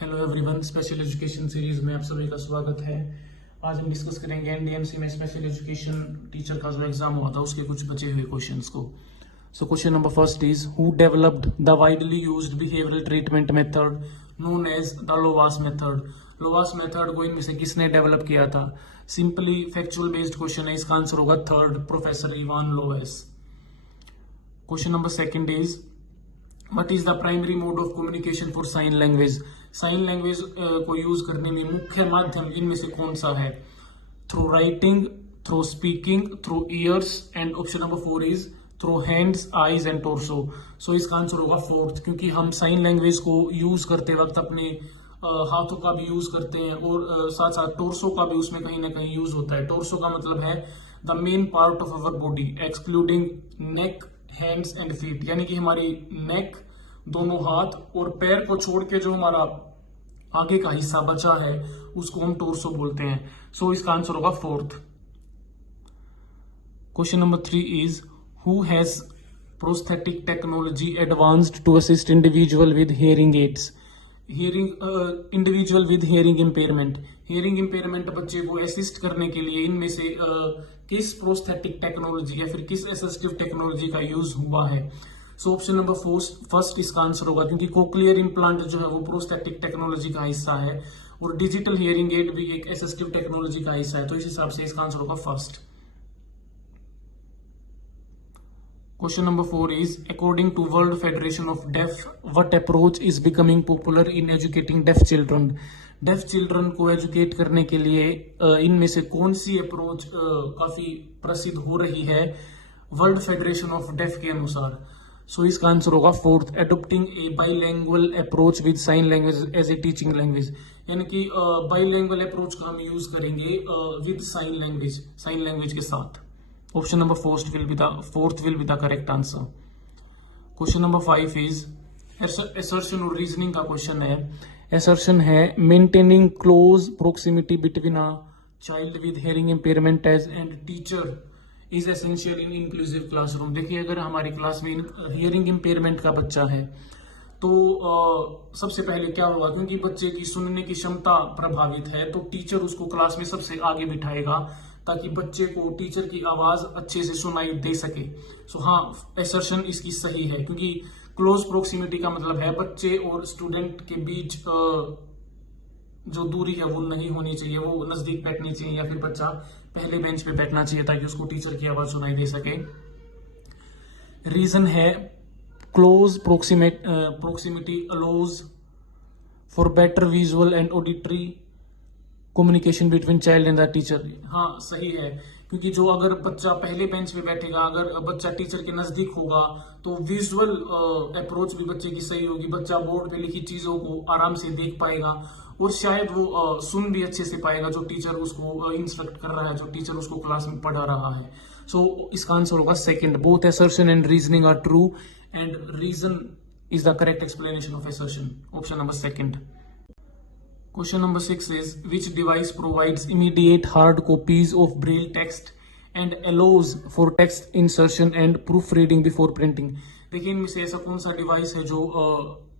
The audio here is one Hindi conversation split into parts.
Hello everyone, special education series में आप सभी का स्वागत है। आज हम डिस्कस करेंगे एनडीएमसी में स्पेशल एजुकेशन टीचर का जो एग्जाम हुआ था उसके कुछ बचे हुए क्वेश्चंस को। So question number first is who developed the widely used behavioural treatment method known as the Lovaas method. Lovaas method को इनमें से किसने डेवलप किया था? सिंपली फैक्चुअल बेस्ड क्वेश्चन है, इसका आंसर होगा third, professor Ivan Lovaas. Question number second is what is the primary mode of communication for sign language. Sign language को यूज करने में मुख्य माध्यम इनमें से कौन सा है? Through writing, through speaking, through ears and option number 4 is through hands, eyes and torso. So इसका आंसर होगा फोर्थ, क्योंकि हम साइन लैंग्वेज को यूज करते वक्त अपने हाथों का भी यूज करते हैं और साथ साथ टोर्सो का भी उसमें कहीं ना कहीं यूज होता है। टोर्सो का मतलब है the main part of our body excluding neck, hands and feet, यानी कि हमारी नेक, दोनों हाथ और पैर को छोड़ के जो हमारा आगे का हिस्सा बचा है उसको हम टोर्सो बोलते हैं। सो इसका आंसर होगा fourth. Question number 3 is who has prosthetic technology advanced to assist individual with hearing aids. Individual with hearing impairment, hearing impairment बच्चे को असिस्ट करने के लिए इनमें से किस प्रोस्थेटिक टेक्नोलॉजी या फिर किस असिस्टिव टेक्नोलॉजी का यूज हुआ है? सो ऑप्शन नंबर फर्स्ट इसका आंसर होगा, क्योंकि कोक्लियर इम्प्लांट जो है वो प्रोस्थेटिक टेक्नोलॉजी का हिस्सा है और डिजिटल हियरिंग एड भी एक असिस्टिव टेक्नोलॉजी का हिस्सा है, तो इस हिसाब से इसका आंसर होगा first. Question number 4 is according to World Federation of Deaf, what approach is becoming popular in educating deaf children? Deaf children को एजुकेट करने के लिए इनमें से कौन सी अप्रोच काफी प्रसिद्ध हो रही है वर्ल्ड फेडरेशन ऑफ डेफ के अनुसार? सो इसका आंसर होगा fourth, adopting a bilingual approach with sign language as a teaching language, यानी कि बाइलैंग्युअल अप्रोच का हम यूज करेंगे विद साइन लैंग्वेज के साथ। Option number fourth will be the correct answer. Question number 5 is assertion और reasoning का question है। Assertion है maintaining close proximity between a child with hearing impairment and teacher is essential in inclusive classroom। देखिए, अगर हमारी क्लास में hearing impairment का बच्चा है तो सबसे पहले क्या होगा, क्योंकि बच्चे की सुनने की क्षमता प्रभावित है तो टीचर उसको क्लास में सबसे आगे बिठाएगा ताकि बच्चे को टीचर की आवाज अच्छे से सुनाई दे सके। सो हाँ, एसर्शन इसकी सही है, क्योंकि क्लोज प्रोक्सिमिटी का मतलब है बच्चे और स्टूडेंट के बीच जो दूरी है वो नहीं होनी चाहिए, वो नजदीक बैठनी चाहिए या फिर बच्चा पहले बेंच पे बैठना चाहिए ताकि उसको टीचर की आवाज सुनाई दे सके। रीजन है close proximity allows for better visual and auditory communication between child and the teacher। हाँ, सही है, क्योंकि जो अगर बच्चा पहले बेंच पे बैठेगा, अगर बच्चा टीचर के नजदीक होगा तो विजुअल अप्रोच भी बच्चे की सही होगी, बच्चा बोर्ड पे लिखी चीजों को आराम से देख पाएगा और शायद वो सुन भी अच्छे से पाएगा जो टीचर उसको इंस्ट्रक्ट कर रहा है, जो टीचर उसको क्लास में पढ़ा रहा है। सो इसका आंसर होगा second, both assertion and reasoning are true and reason is the correct explanation of assertion. Option number second. Question number 6 is which device provides immediate hard copies of braille text and allows for text insertion and proofreading before printing। देखिए, इनमें से ऐसा कौन सा डिवाइस है जो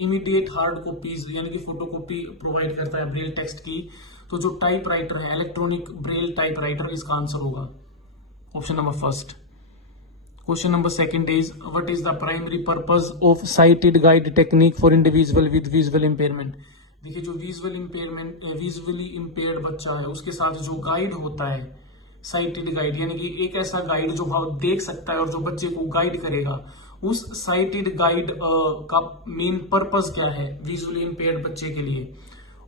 इमीडिएट हार्ड कॉपीज यानी कि फोटोकॉपी प्रोवाइड करता है ब्रेल टेक्स्ट की? तो जो टाइप राइटर है, इलेक्ट्रॉनिक ब्रेल टाइप राइटर, इसका आंसर होगा option number first. Question number second is what is the primary purpose of sighted guide technique for individual with visual impairment. देखिए, जो विजुअली इम्पेयर्ड बच्चा है उसके साथ जो गाइड होता है, साइटेड गाइड यानी कि एक ऐसा गाइड जो देख सकता है और जो बच्चे को गाइड करेगा, उस साइटेड गाइड का मेन पर्पस क्या है विजुअली इम्पेयर्ड बच्चे के लिए?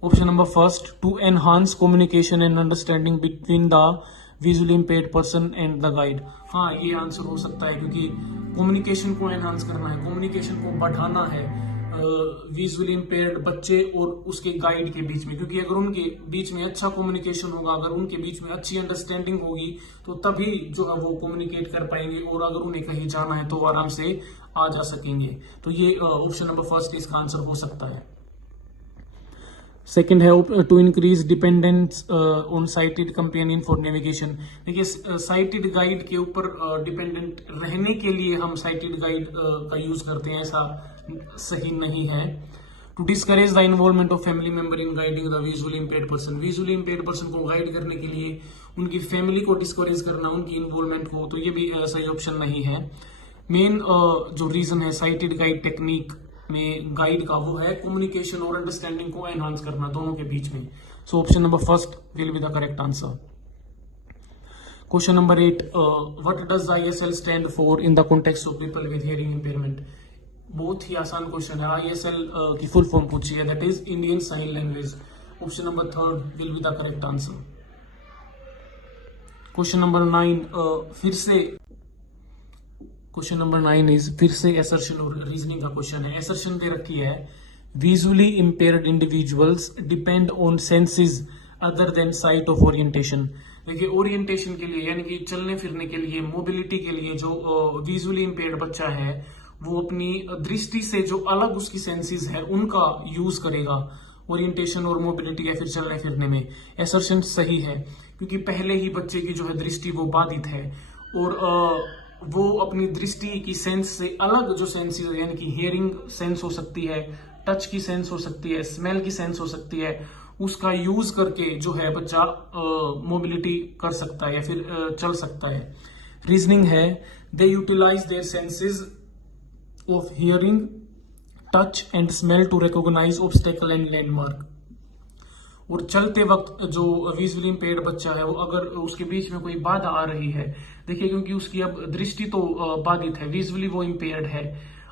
Option number first, to enhance communication and understanding between the visually impaired person and the guide. हाँ, ये आंसर हो सकता है, क्योंकि कम्युनिकेशन को एनहांस करना है, कम्युनिकेशन को बढ़ाना है विजुअली इम्पेयर्ड बच्चे और उसके गाइड के बीच में, क्योंकि अगर उनके बीच में अच्छा कम्युनिकेशन होगा, अगर उनके बीच में अच्छी अंडरस्टैंडिंग होगी तो तभी जो है वो कम्युनिकेट कर पाएंगे और अगर उन्हें कहीं जाना है तो वो आराम से आ जा सकेंगे। तो ये ऑप्शन नंबर फर्स्ट इसका आंसर हो सकता है। सेकेंड है to increase dependence on sighted companion for navigation. देखिए, साइटेड गाइड के ऊपर डिपेंडेंट रहने के लिए हम साइटेड गाइड का यूज करते हैं, ऐसा सही नहीं है। To discourage the involvement of family member in guiding the visually impaired person, visually impaired person को गाइड करने के लिए उनकी फैमिली को डिस्करेज करना, उनकी इन्वॉल्वमेंट को, तो ये भी सही ऑप्शन नहीं है। मेन जो रीजन है साइटेड गाइड टेक्निक में गाइड का, वो है कम्युनिकेशन और अंडरस्टैंडिंग को एनहांस करना दोनों के बीच में। सो option number first will be the correct answer. Question number 8, what does ISL stand for in the context of people with hearing impairment. बहुत ही आसान क्वेश्चन है। ISL की फुल फॉर्म पूछी है, that is Indian sign language. Option number 3 will be the correct answer. Question number 9 question number 9 is फिर से एसर्शन और रीजनिंग का क्वेश्चन है। एसर्शन दे रखी है, visually impaired individuals depend on senses other than site of orientation. देखिए ओरिएंटेशन के लिए यानी कि चलने फिरने के लिए, मोबिलिटी के लिए जो विजुअली इंपेयर्ड बच्चा है वो अपनी दृष्टि से जो अलग उसकी सेंसेस है उनका यूज करेगा ओरिएंटेशन और मोबिलिटी या फिर चलने फिरने में। एसर्शन सही है क्योंकि पहले ही बच्चे की जो है दृष्टि वो बाधित है और वो अपनी दृष्टि की सेंस से अलग जो सेंसेस है यानी कि हियरिंग सेंस हो सकती है, टच की सेंस हो सकती है, स्मेल की सेंस हो सकती है, उसका यूज करके जो है बच्चा मोबिलिटी कर सकता है या फिर चल सकता है। रीजनिंग है, they utilize their senses of hearing, touch and smell to recognize obstacle and landmark. और चलते वक्त जो विजुअली इंपेयर्ड बच्चा है वो अगर उसके बीच में कोई बाधा आ रही है, देखिए क्योंकि उसकी अब दृष्टि तो बाधित है, विजुअली वो इंपेयर्ड है,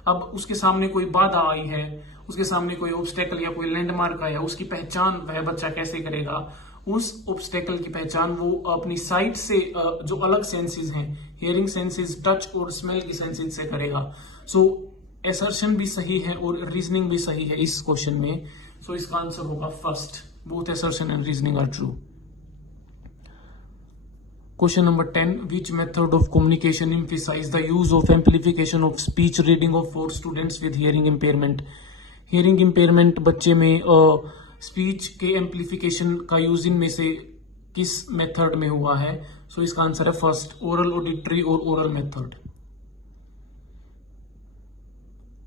अब उसके सामने कोई बाधा आई है, उसके सामने कोई ऑब्स्टेकल या कोई लैंडमार्क आया, उसकी पहचान वह बच्चा कैसे करेगा? उस ऑब्स्टेकल की पहचान वो अपनी साइट से जो अलग सेंसेस हैं, हियरिंग सेंसेस, टच और स्मेल की सेंसेस से करेगा। सो एसर्शन भी सही है और रीजनिंग भी सही है इस क्वेश्चन में। सो इसका आंसर होगा first, both assertion and reasoning are true. Question number 10, which method of communication emphasise the use of amplification of speech reading of for students with hearing impairment. Hearing impairment बच्चे में स्पीच के एम्प्लीफिकेशन का यूज इनमें से किस मेथड में हुआ है? सो इसका आंसर है फर्स्ट, ओरल, ऑडिटरी और oral method.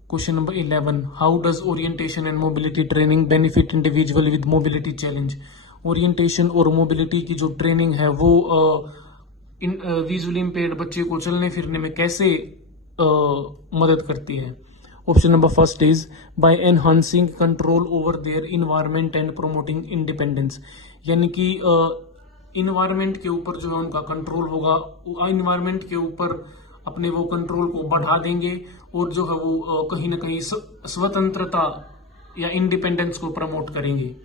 Question number 11, how does orientation and mobility training benefit individual with mobility challenge. Orientation और मोबिलिटी की जो ट्रेनिंग है वो विजुअली इंपेयर्ड बच्चे को चलने फिरने में कैसे मदद करती है? Option number first is by enhancing control over their environment and promoting independence. यानी कि इन्वायरमेंट के ऊपर जो है उनका कंट्रोल होगा, इन्वायरमेंट के ऊपर अपने वो कंट्रोल को बढ़ा देंगे और जो है वो कहीं ना कहीं स्वतंत्रता या इंडिपेंडेंस को प्रमोट करेंगे।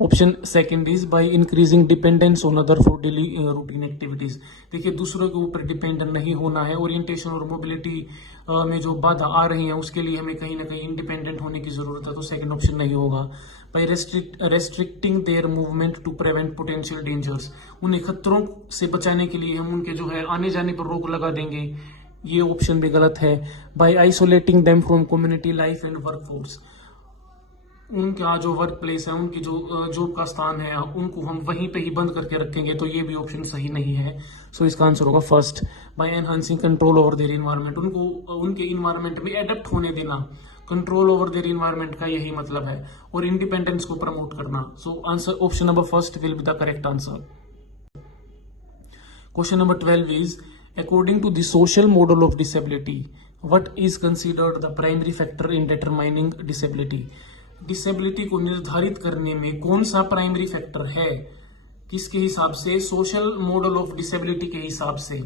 Option second is by increasing dependence on other for daily routine activities. देखिए दूसरों के ऊपर डिपेंडेंट नहीं होना है। ओरिएंटेशन और मोबिलिटी में जो बाधा आ रही है उसके लिए हमें कहीं ना कहीं इंडिपेंडेंट होने की जरूरत है, तो सेकंड ऑप्शन नहीं होगा। By restricting their movement to prevent potential dangers. उन्हें खतरों से बचाने के लिए हम उनके जो है आने जाने पर रोक लगा देंगे, ये ऑप्शन भी गलत है। By isolating them from community life and workforce. उनका जो वर्क प्लेस है, उनकी जो जॉब का स्थान है, उनको हम वहीं पे ही बंद करके रखेंगे, तो ये भी ऑप्शन सही नहीं है। सो इसका आंसर होगा first, bye enhancing control over their environment. उनको उनके इन्वायरमेंट में एडेप्ट होने देना, कंट्रोल ओवर देयर इन्वायरमेंट का यही मतलब है, और इंडिपेंडेंस को प्रमोट करना। So answer option number first will be the correct answer. Question number 12 is according to the social model of disability what is considered the primary factor in determining disability. Disability को निर्धारित करने में कौन सा प्राइमरी फैक्टर है, किसके हिसाब से? सोशल मॉडल ऑफ डिसेबिलिटी के हिसाब से।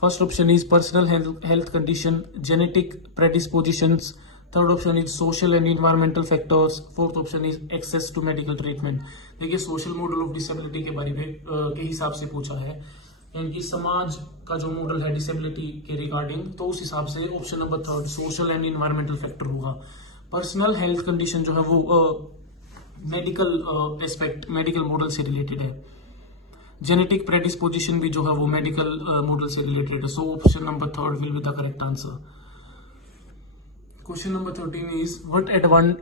First option is personal health condition, genetic predispositions, third option is social and environmental factors, fourth option is access to medical treatment. देखिए सोशल मॉडल ऑफ डिसेबिलिटी के बारे में के हिसाब से पूछा है, यानी कि समाज का जो मॉडल है डिसेबिलिटी के रिगार्डिंग, तो उस हिसाब से option number third social and environmental factor होगा। पर्सनल हेल्थ कंडीशन जो है वो मेडिकल एस्पेक्ट, मेडिकल मॉडल से रिलेटेड है। जेनेटिक प्रेडिस्पोजिशन भी जो है वो मेडिकल मॉडल से रिलेटेड है। So option number third will be the correct answer. Question number 13 is what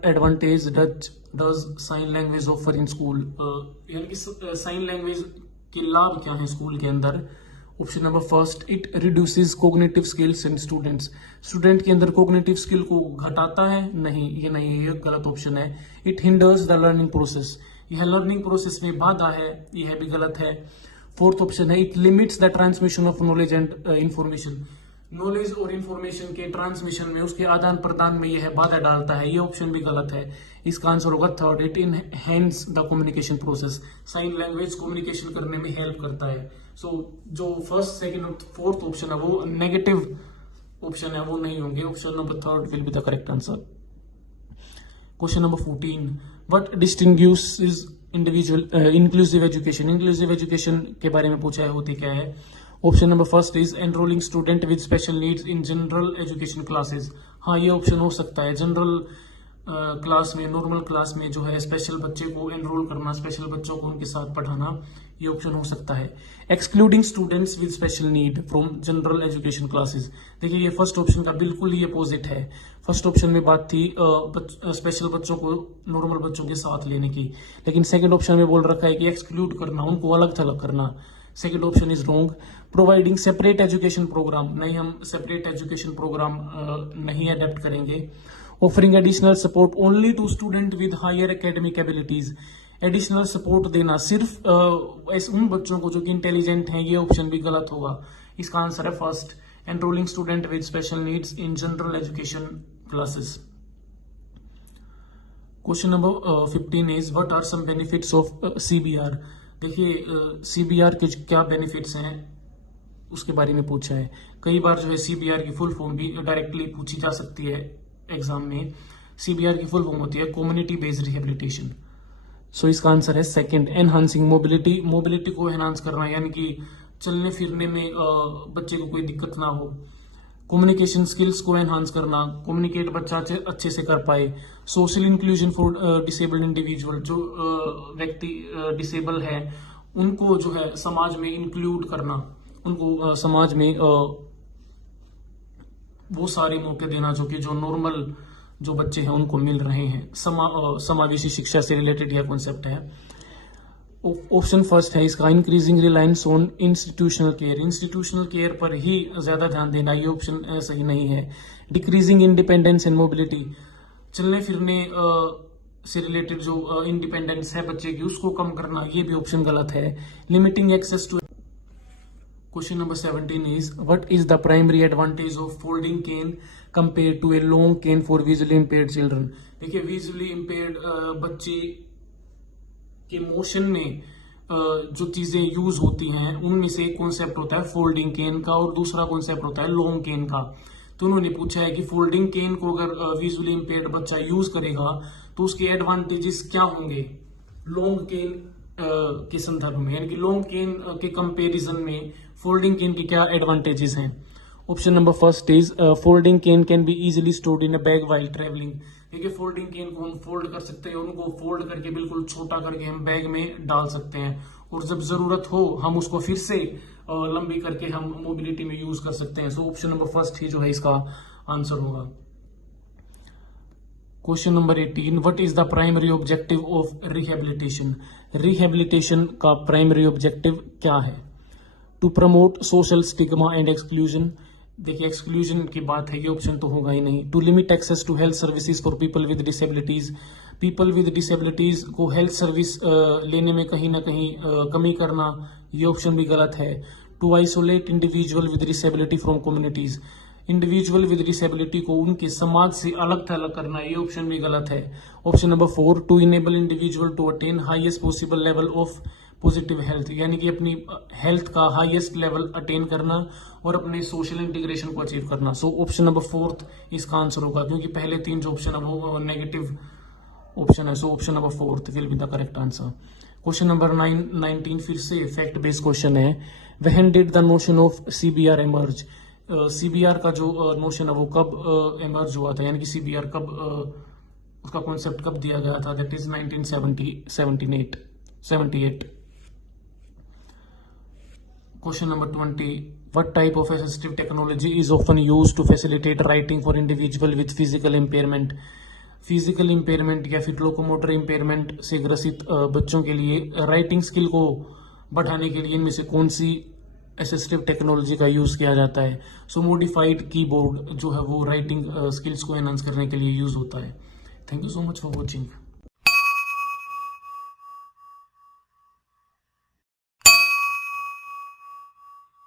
advantage does sign language offer in school. यानी कि साइन लैंग्वेज के लाभ क्या है स्कूल के अंदर? Option number first, it reduces cognitive skills in students. Student के अंदर कोग्निटिव स्किल को घटाता है? नहीं, ये नहीं है, ये गलत ऑप्शन है। It hinders the learning process, यह लर्निंग प्रोसेस में बाधा है, यह भी गलत है। फोर्थ ऑप्शन है, it limits the transmission of knowledge and information, knowledge और इंफॉर्मेशन के ट्रांसमिशन में, उसके आदान प्रदान में यह बाधा डालता है, ये ऑप्शन भी गलत है। इसका आंसर होगा third, it enhance the communication process, sign language communication करने में हेल्प करता है। सो जो फर्स्ट, सेकंड और फोर्थ ऑप्शन है वो नेगेटिव ऑप्शन है, वो नहीं होंगे। Option number third will be the correct answer. Question number 14, what distinguishes individual inclusive education. Inclusive education के बारे में पूछा है, होती क्या है। Option number first is enrolling student with special needs in general education classes. हाँ, ये ऑप्शन हो सकता है। जनरल क्लास में, नॉर्मल क्लास में जो है स्पेशल बच्चे को एनरोल करना, स्पेशल बच्चों को उनके साथ पढ़ाना, ये ऑप्शन हो सकता है। Excluding students with special need from general education classes, देखिए ये फर्स्ट ऑप्शन का बिल्कुल ही अपोजिट है। फर्स्ट ऑप्शन में बात थी स्पेशल बच्चों को नॉर्मल बच्चों के साथ लेने की, लेकिन सेकंड ऑप्शन में बोल रखा है कि एक्सक्लूड करना, उनको अलग थलग करना। Second option is wrong. Providing separate education program, नहीं, हम सेपरेट एजुकेशन प्रोग्राम नहीं अडेप्ट करेंगे। Offering additional support only to student with higher academic abilities, additional support देना सिर्फ उन बच्चों को जो कि इंटेलिजेंट हैं, ये ऑप्शन भी गलत होगा। इसका आंसर है first, enrolling student with special needs in general education classes. Question number 15 is what are some benefits of CBR. देखिए सीबीआर के क्या बेनिफिट्स हैं उसके बारे में पूछा है। कई बार जो है सीबीआर की फुल फॉर्म भी डायरेक्टली पूछी जा सकती है एग्जाम में। सीबीआर की फुल फॉर्म होती है कम्युनिटी बेस्ड रिहेबिलिटेशन। सो इसका आंसर है सेकंड, एनहांसिंग मोबिलिटी, मोबिलिटी को एनहांस करना, यानी कि चलने फिरने में बच्चे को कोई दिक्कत ना हो। कम्युनिकेशन स्किल्स को एनहांस करना, कम्युनिकेट बच्चा अच्छे से कर पाए। Social inclusion for disabled individual, जो व्यक्ति डिसेबल है उनको जो है समाज में इंक्लूड करना, उनको समाज में वो सारे मौके देना जो कि जो नॉर्मल जो बच्चे हैं उनको मिल रहे हैं। समावेशी शिक्षा से रिलेटेड यह कॉन्सेप्ट है। ऑप्शन फर्स्ट है इसका, increasing reliance on institutional care, institutional care पर ही ज्यादा ध्यान देना, ये ऑप्शन सही नहीं है। डिक्रीजिंग इंडिपेंडेंस एंड मोबिलिटी, चलने फिरने से रिलेटेड जो इंडिपेंडेंस है बच्चे की उसको कम करना, ये भी ऑप्शन गलत है। Limiting access to. Question number 17 is what is the primary advantage of folding cane compare to a long cane for visually impaired children. देखिए विजुअली इंपेयर्ड बच्चे के मोशन में जो चीजें यूज होती हैं उनमें से एक कॉन्सेप्ट होता है फोल्डिंग केन का और दूसरा कॉन्सेप्ट होता है लॉन्ग केन का। तो उन्होंने पूछा है कि फोल्डिंग केन को अगर विजुअली इंपेयर्ड बच्चा यूज करेगा तो उसके एडवांटेजेस क्या होंगे लॉन्ग केन के संदर्भ में, यानी कि लॉन्ग केन के कंपैरिजन में फोल्डिंग केन के क्या एडवांटेजेस हैं। Option number first is folding cane can be easily stored in a bag while travelling. देखिए फोल्डिंग केन को हम फोल्ड कर सकते हैं, उनको फोल्ड करके बिल्कुल छोटा करके हम बैग में डाल सकते हैं और जब जरूरत हो हम उसको फिर से लंबी करके हम मोबिलिटी में यूज कर सकते हैं। सो ऑप्शन नंबर फर्स्ट ही जो है इसका आंसर होगा। Question number 18, what is the primary objective of rehabilitation. Rehabilitation का प्राइमरी ऑब्जेक्टिव क्या है। To promote social stigma and exclusion, देखिए एक्सक्लूजन की बात है, ये ऑप्शन तो होगा ही नहीं। To limit access to health services for people with disabilities, people with disabilities को हेल्थ सर्विस लेने में कहीं ना कहीं कमी करना, ये ऑप्शन भी गलत है। To isolate individual with disability from communities, individual with disability को उनके समाज से अलग थलग करना, ये ऑप्शन भी गलत है। Option number 4, to enable individual to attain highest possible level of positive health, यानी कि अपनी हेल्थ का हाईएस्ट लेवल अटेन करना और अपने सोशल इंटीग्रेशन को अचीव करना। सो ऑप्शन नंबर 4 इसका आंसर होगा, क्योंकि पहले 3 जो ऑप्शन है वो नेगेटिव ऑप्शन है। So option number 4 will be the correct answer. Question number 19 फिर से फैक्ट बेस्ड क्वेश्चन है। When did the notion of CBR emerge, CBR का जो नोशन है वो कब एमर्ज हुआ था, यानी कि सीबीआर कब उसका कॉन्सेप्ट कब दिया गया था, that is 1978। Question number 20, what type of assistive technology is often used to facilitate writing for individual with physical impairment. Physical impairment या फिर लोकोमोटर इम्पेयरमेंट से ग्रसित बच्चों के लिए राइटिंग स्किल को बढ़ाने के लिए इनमें से कौन सी असिस्टिव टेक्नोलॉजी का यूज़ किया जाता है। सो मॉडिफाइड कीबोर्ड जो है वो राइटिंग स्किल्स को एनहांस करने के लिए यूज़ होता है। Thank you so much for watching.